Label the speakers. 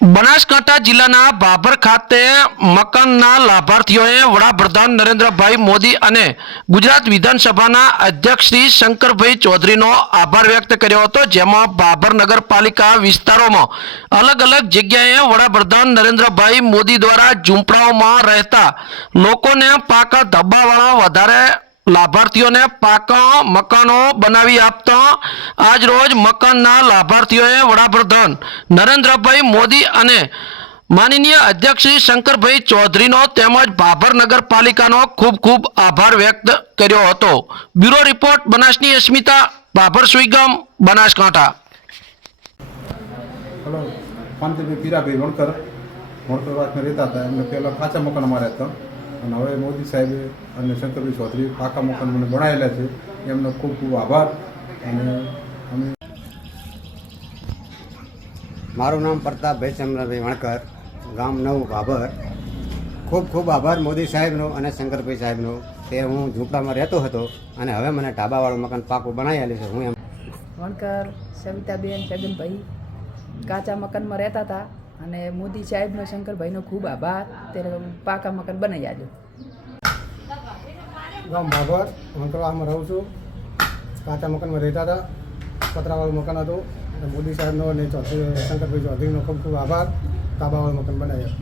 Speaker 1: બનાસકાંઠા જિલ્લાના બાબર ખાતે મકાનના લાભાર્થીઓએ વડાપ્રધાન નરેન્દ્રભાઈ મોદી અને ગુજરાત વિધાનસભાના અધ્યક્ષ શ્રી શંકરભાઈ ચૌધરીનો આભાર વ્યક્ત કર્યો હતો. જેમાં બાબર નગરપાલિકા વિસ્તારોમાં અલગ અલગ જગ્યાએ વડાપ્રધાન નરેન્દ્રભાઈ મોદી દ્વારા ઝૂંપડાઓમાં રહેતા લોકોને પાકા ધબ્બાવાળા વધારે લાભાર્થીઓને પાકા મકાનો બનાવી આપતા આજ રોજ મકાનના લાભાર્થીઓએ વડાપ્રધાન નરેન્દ્રભાઈ મોદી અને માનનીય અધ્યક્ષ શ્રી શંકરભાઈ ચૌધરીનો તેમજ ભાભર નગરપાલિકાનો ખૂબ ખૂબ આભાર વ્યક્ત કર્યો હતો. બ્યુરો રિપોર્ટ, બનાસની અસ્મિતા, ભાભર સુઈગમ, બનાસકાંઠા.
Speaker 2: હલો પીરાભાઈ વણકર. વણકર વાતમાં રહેતા હતા. એમને પહેલાં કાચા મકાનમાં રહેતા. અને હવે મોદી સાહેબે અને શંકરભાઈ ચૌધરી પાકા મકાન મને બનાવેલા છે. એમનો ખૂબ ખૂબ આભાર. અને અમે
Speaker 3: મારું નામ પ્રતાપભાઈ ચંદ્રભાઈ વણકર ગામ નવું ભાભર ખૂબ ખૂબ આભાર મોદી સાહેબનો અને શંકરભાઈ સાહેબનો તે હું ઝૂંપડામાં રહેતો હતો અને હવે મને ઢાબાવાળું મકાન પાકું બનાવી આલ્યું છે. હું એમ
Speaker 4: વણકર સવિતાબેન છગનભાઈ કાચા મકાનમાં રહેતા હતા. અને મોદી સાહેબનો શંકરભાઈનો ખૂબ આભાર. ત્યારે પાકા મકાન બનાવી આજો
Speaker 5: ગામ ભાગવત વંકરવામાં રહું છું. કાચા મકાનમાં રહેતા હતા. પતરાવાળું મકાન હતું. મોદી સાહેબનો અને શંકરભાઈ ચૌધરીનો ખૂબ ખૂબ આભાર. તાબાવાળું મકાન બનાવ્યા.